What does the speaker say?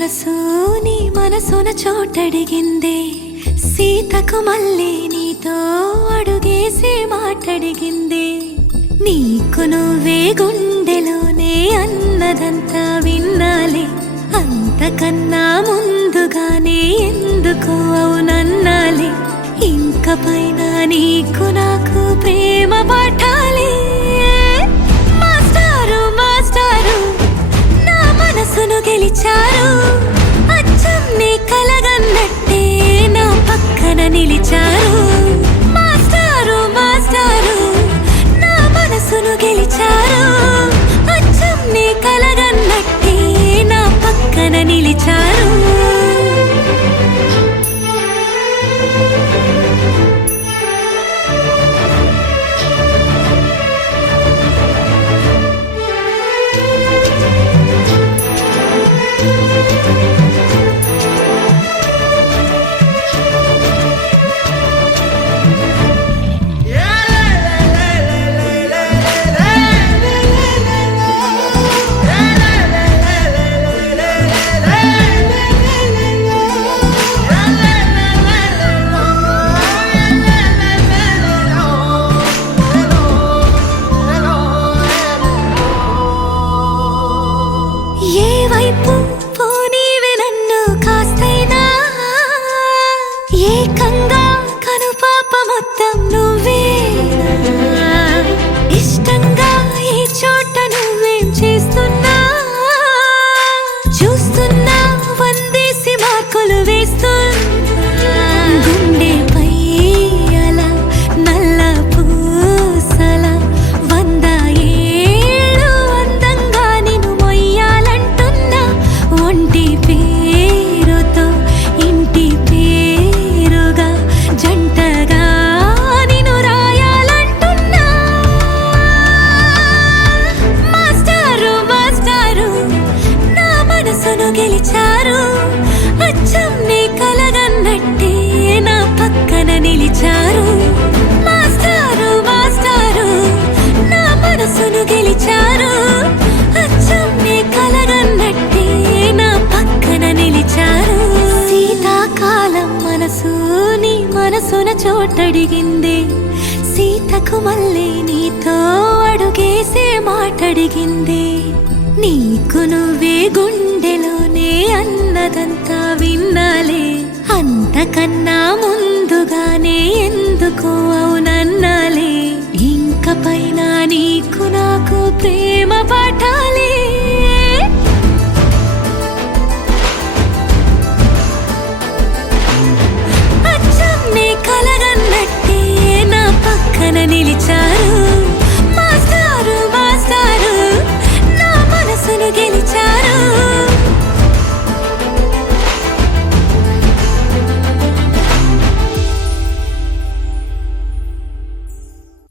మనసు నీ మనసున చోటడిగిందే, సీతకు మళ్ళీ నీతో అడుగేసి మాటడిగిందే. నీకు నువ్వే గుండెలోనే అన్నదంతా విన్నాలే, అంతకన్నా ముందుగానే ఎందుకు అవునన్నాలే. ఇంక పైన నీకు నాకు ప్రేమ పాఠాలే. మాస్టారు మాస్టారు నా మనసును గెలిచారు, అచ్చం నీ కలగన్నట్టే నా పక్కన నిలిచారు. మాస్టారు మాస్టారు నా మనసును గెలిచారు, అచ్చం నీ కలగన్నట్టే నా పక్కన నిలిచారు. ఏకంగా కనుపాప మొత్తం నువ్వేనా, ఇష్టంగా ఈ చోట నువ్వేం చేస్తున్నా, చూస్తున్నా వందేసి మార్కులు వేస్తున్నా. గుండెపై అలా నల్ల పూసల 100 ఏళ్ళు అందంగా నిన్ను మొయ్యాలంటున్నా. ఒంటి పేరుతో ఇంటి పేరుగా జంటగా నిన్ను రాయాలంటున్నా. మాస్టారు మాస్టారు నా మనసును గెలిచారు, అచ్చం నీ కలగన్నట్టే నా పక్కన నిలిచారు. మాస్టారు మాస్టారు నా మనసును గెలిచారు, అచ్చం నీ కలగన్నట్టే నా పక్కన నిలిచారు. శీతాకాలం మనసు నీ మనసున చోటడిగిందే, సీతకు మళ్ళీ నీతో అడుగేసే మాటడిగిందే. నీకు నువ్వే గుండెలోనే అన్నదంతా విన్నాలే, అంతకన్నా ముందుగానే ఎందుకు అవునన్నాలే. ఇంక పైన నీకు నాకు ప్రేమ